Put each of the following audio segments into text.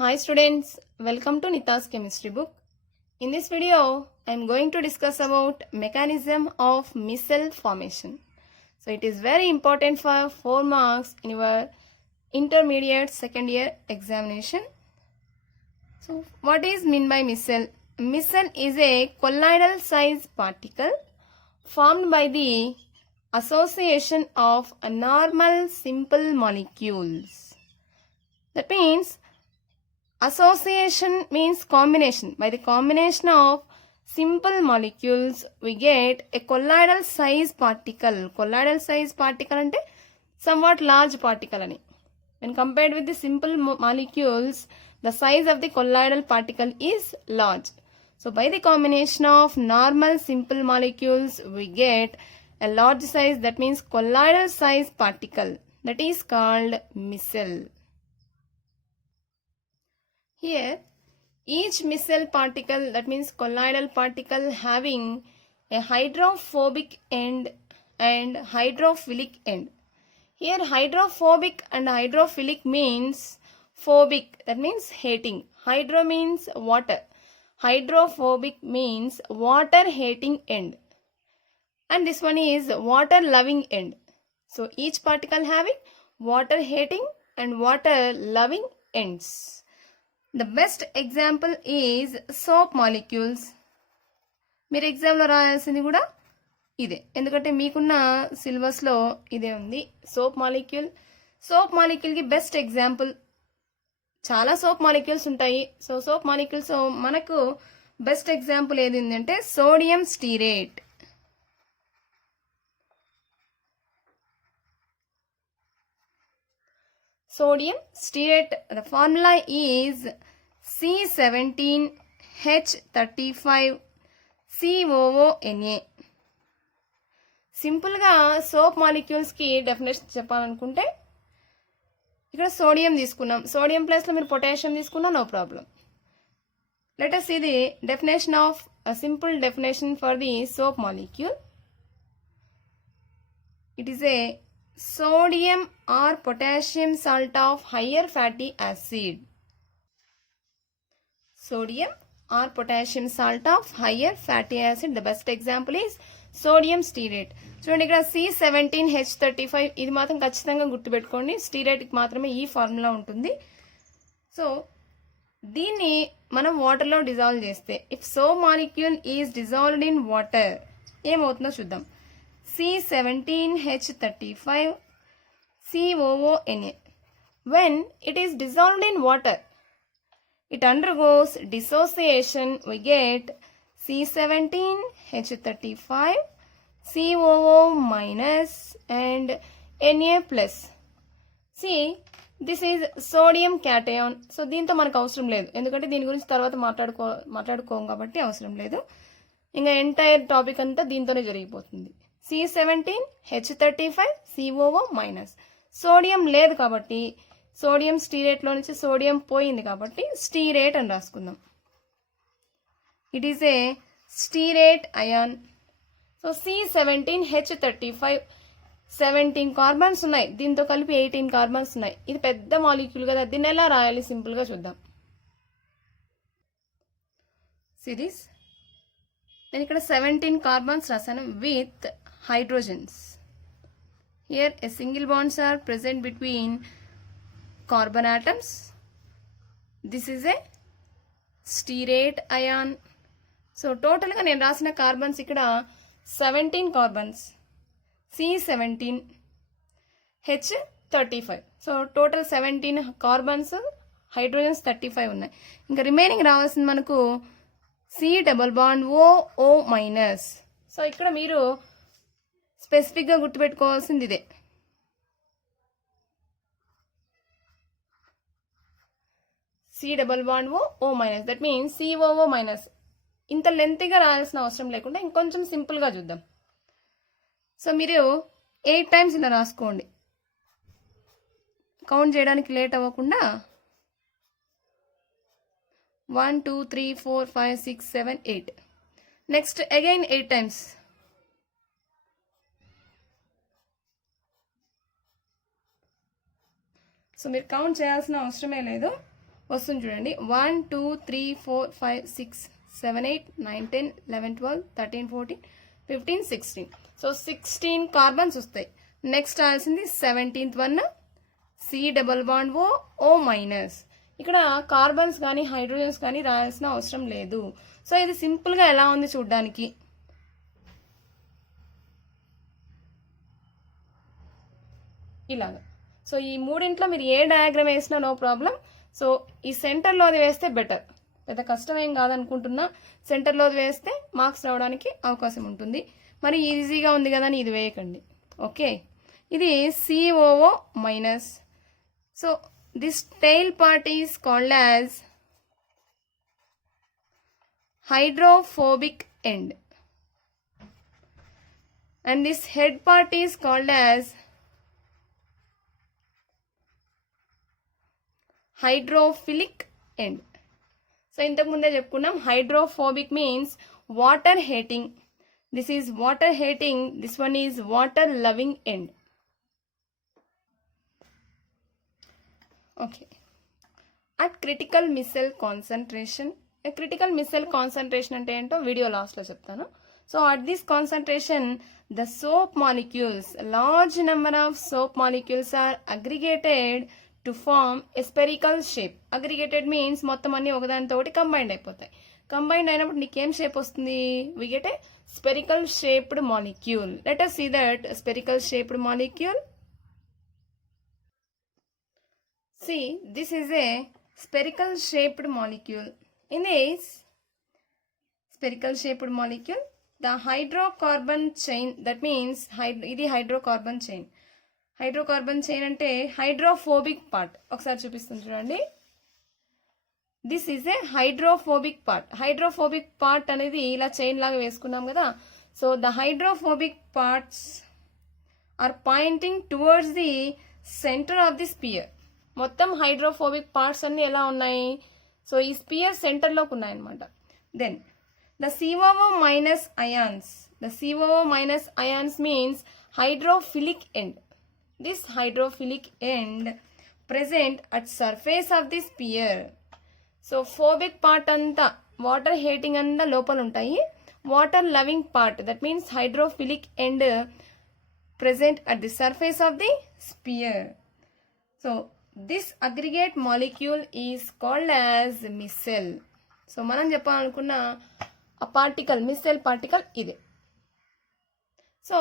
Hi students, welcome to Nita's chemistry book. In this video, I am going to discuss about mechanism of micelle formation. So it is very important for 4 marks in your intermediate second year examination. So what is mean by micelle? Micelle is a colloidal size particle formed by the association of normal simple molecules. That means association means combination. By the combination of simple molecules, we get a colloidal size particle. Colloidal size particle ante somewhat large particle ani. When compared with the simple molecules, the size of the colloidal particle is large. So by the combination of normal simple molecules, we get a large size, that means colloidal size particle, that is called micelle. Here, each micelle particle, that means colloidal particle, having a hydrophobic end and hydrophilic end. Here, hydrophobic and hydrophilic means phobic, that means hating. Hydro means water. Hydrophobic means water hating end. And this one is water loving end. So, each particle having water hating and water loving ends. The best example is soap molecules. మీరు ఎగ్జామ్లో రాయాల్సింది కూడా ఇదే, ఎందుకంటే మీకున్న సిలబస్లో ఇదే ఉంది. సోప్ మాలిక్యూల్కి బెస్ట్ ఎగ్జాంపుల్. చాలా సోప్ మాలిక్యూల్స్ ఉంటాయి. సో సోప్ మాలిక్యూల్స్ మనకు బెస్ట్ ఎగ్జాంపుల్ ఏది అంటే sodium stearate. Sodium stearate, the formula is C17H35COONA. సింపుల్గా సోప్ మాలిక్యూల్స్కి డెఫినేషన్ చెప్పాలనుకుంటే ఇక్కడ సోడియం తీసుకున్నాం. సోడియం ప్లేస్లో మీరు పొటాషియం తీసుకున్నా no problem. Let us see the definition of a simple definition for the soap molecule. It is a sodium or potassium salt of higher fatty acid. Sodium or potassium salt of higher fatty acid. The best example is sodium stearate. చూడండి ఇక్కడ C17H35 ఇది మాత్రం ఖచ్చితంగా గుర్తుపెట్టుకోండి. స్టీరేట్కి మాత్రమే ఈ ఫార్ములా ఉంటుంది. సో దీన్ని మనం వాటర్లో డిజాల్వ్ చేస్తే, if soap molecule is dissolved in water ఏమవుతుందో చూద్దాం. C17H35COONA. When it is dissolved in water, it undergoes dissociation. We get C17H35COO minus and Na plus. See, this is sodium cation. So దీంతో మనకు అవసరం లేదు, ఎందుకంటే దీని గురించి తర్వాత మాట్లాడుకోం కాబట్టి అవసరం లేదు. ఇంకా ఎంటైర్ టాపిక్ అంతా దీంతోనే జరిగిపోతుంది. C17H35COO minus. సోడియం లేదు కాబట్టి, సోడియం స్టీరేట్లో నుంచి సోడియం పోయింది కాబట్టి స్టీరేట్ అని రాసుకుందాం. It is a stearate ion. So C17H35 17 carbons ఉన్నాయి, దీంతో కలిపి 18 కార్బన్స్ ఉన్నాయి. ఇది పెద్ద మాలిక్యూల్ కదా, దీన్ని ఎలా రాయాలి సింపుల్గా చూద్దాం. సిరీస్ నేను ఇక్కడ 17 కార్బన్స్ రాశాను with hydrogens. Here a single bonds are present between carbon atoms. This is a stearate ion. So total గా నేను రాసిన కార్బన్స్ ఇక్కడ 17 carbons. C17H35. So total 17 carbons, hydrogens 35 ఉన్నాయి. ఇంకా రిమైనింగ్ రావాల్సింది మనకు C++OO మైనస్. సో ఇక్కడ మీరు స్పెసిఫిక్గా గుర్తుపెట్టుకోవాల్సింది ఇదే. C++OO minus, that means COO minus. ఇంత లెంతీగా రాయాల్సిన అవసరం లేకుండా ఇంకొంచెం సింపుల్గా చూద్దాం. సో మీరు 8 టైమ్స్ ఇలా రాసుకోండి, కౌంట్ చేయడానికి లేట్ అవ్వకుండా. 1 2 3 4 5 6 7 8. Next again 8 times. సో మీరు కౌంట్ చేయాల్సిన అవసరమే లేదు, వస్తుంది చూడండి. 1 2 3 4 5 6 7 8 9 10 11 12 13 14 15 16. సో 16 కార్బన్స్ వస్తాయి. నెక్స్ట్ రాయాల్సింది 17th one C double bond O minus. ఇక్కడ కార్బన్స్ కానీ హైడ్రోజన్స్ కానీ రాయాల్సిన అవసరం లేదు. సో ఇది సింపుల్గా ఎలా ఉంది చూడ్డానికి. ఇలాగా. సో ఈ మూడింట్లో మీరు ఏ డయాగ్రామ్ వేసినా నో ప్రాబ్లం. సో ఈ సెంటర్లోది వేస్తే బెటర్, పెద్ద కష్టం ఏం కాదనుకుంటున్నా. సెంటర్లోది వేస్తే మార్క్స్ రావడానికి అవకాశం ఉంటుంది. మరి ఈజీగా ఉంది కదా అని ఇది వేయకండి. ఓకే, ఇది COO minus. So this tail part is called as hydrophobic end and this head part is called as hydrophilic end. So ఇంతకు ముందే చెప్పుకున్నాం, hydrophobic means water hating. This is water hating, this one is water loving end. Okay, at critical micelle concentration. Critical micelle concentration అంటే ఏంటో video లాస్ట్లో చెప్తాను. So at this concentration the soap molecules, large number of soap molecules are aggregated to form a spherical shape. Aggregated means మొత్తం అన్ని ఒకదానితో ఒకటి కంబైండ్ అయిపోతాయి. కంబైండ్ అయినప్పుడు నీకేం షేప్ వస్తుంది? We get a spherical shaped molecule. Let us see that spherical shaped molecule. See, this is a spherical shaped molecule. In this spherical shaped molecule, the hydrocarbon chain, that means ఇది hydrocarbon chain. Hydrocarbon chain అంటే hydrophobic part. ఒకసారి చూపిస్తుంది చూడండి. This is a hydrophobic part. Hydrophobic part అనేది ఇలా chain లాగా వేసుకున్నాం కదా. So the hydrophobic parts are pointing towards the centre of the sphere. మొత్తం హైడ్రోఫోబిక్ పార్ట్స్ అన్ని ఎలా ఉన్నాయి? సో ఈ స్పియర్ సెంటర్లోకి ఉన్నాయన్నమాట. Then the COO minus ions. The COO minus ions means hydrophilic end. This hydrophilic end present at surface of the sphere. So phobic part anta water hating anda lopal untayi. Water loving part, that means hydrophilic end present at the surface of the sphere. So this aggregate molecule is called as micelle. So మనం చెప్పాలనుకున్న ఆ particle, micelle particle ఇదే. So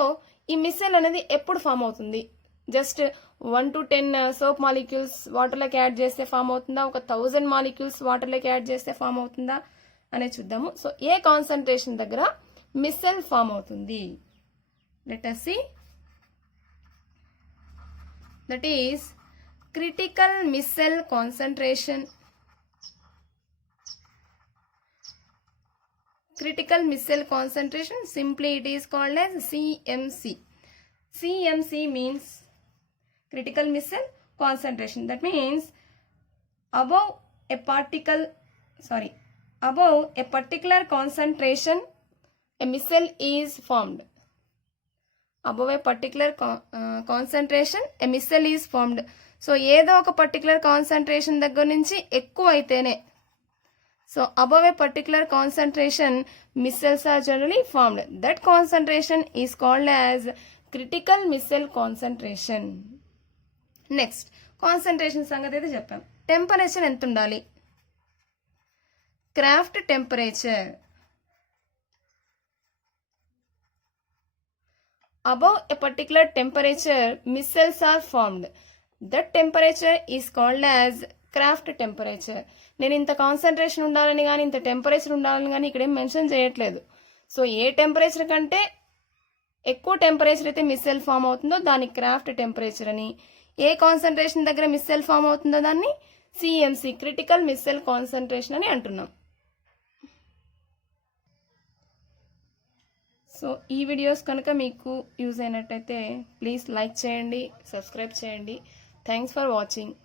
ఈ micelle అనేది ఎప్పుడు form అవుతుంది? Just 1 to 10 soap molecules వాటర్లోకి add చేస్తే ఫామ్ అవుతుందా? ఒక 1000 మాలిక్యూల్స్ వాటర్లోకి యాడ్ చేస్తే ఫామ్ అవుతుందా అనేది చూద్దాము. సో ఏ కాన్సన్ట్రేషన్ దగ్గర మిస్సెల్ ఫామ్ అవుతుంది? Let us see. That is critical micelle concentration. Critical missile concentration, simply it is called as CMC. CMC means critical missile concentration. That means above a particular concentration a missile is formed. Above a particular concentration a missile is formed. So ఏదో ఒక particular concentration దగ్గర నుంచి ఎక్కువ అయితేనే, so above a particular concentration missiles are generally formed. That concentration is called as critical missile concentration. Next, concentration సంగతి అయితే చెప్పాం. టెంపరేచర్ ఎంత ఉండాలి? Craft temperature. Above a particular temperature missiles are formed. That temperature is called as craft temperature. నేను ఇంత కాన్సన్ట్రేషన్ ఉండాలని కానీ ఇంత టెంపరేచర్ ఉండాలని కానీ ఇక్కడేం మెన్షన్ చేయట్లేదు. సో ఏ టెంపరేచర్ కంటే ఎక్కువ టెంపరేచర్ అయితే మిస్సెల్ ఫామ్ అవుతుందో దాన్ని క్రాఫ్ట్ టెంపరేచర్ అని, ఏ కాన్సన్ట్రేషన్ దగ్గర మిస్సెల్ ఫామ్ అవుతుందో దాన్ని CMC క్రిటికల్ మిస్సెల్ కాన్సన్ట్రేషన్ అని అంటున్నాం. సో ఈ వీడియోస్ కనుక మీకు యూజ్ అయినట్టయితే ప్లీజ్ లైక్ చేయండి, సబ్స్క్రైబ్ చేయండి. Thanks for watching.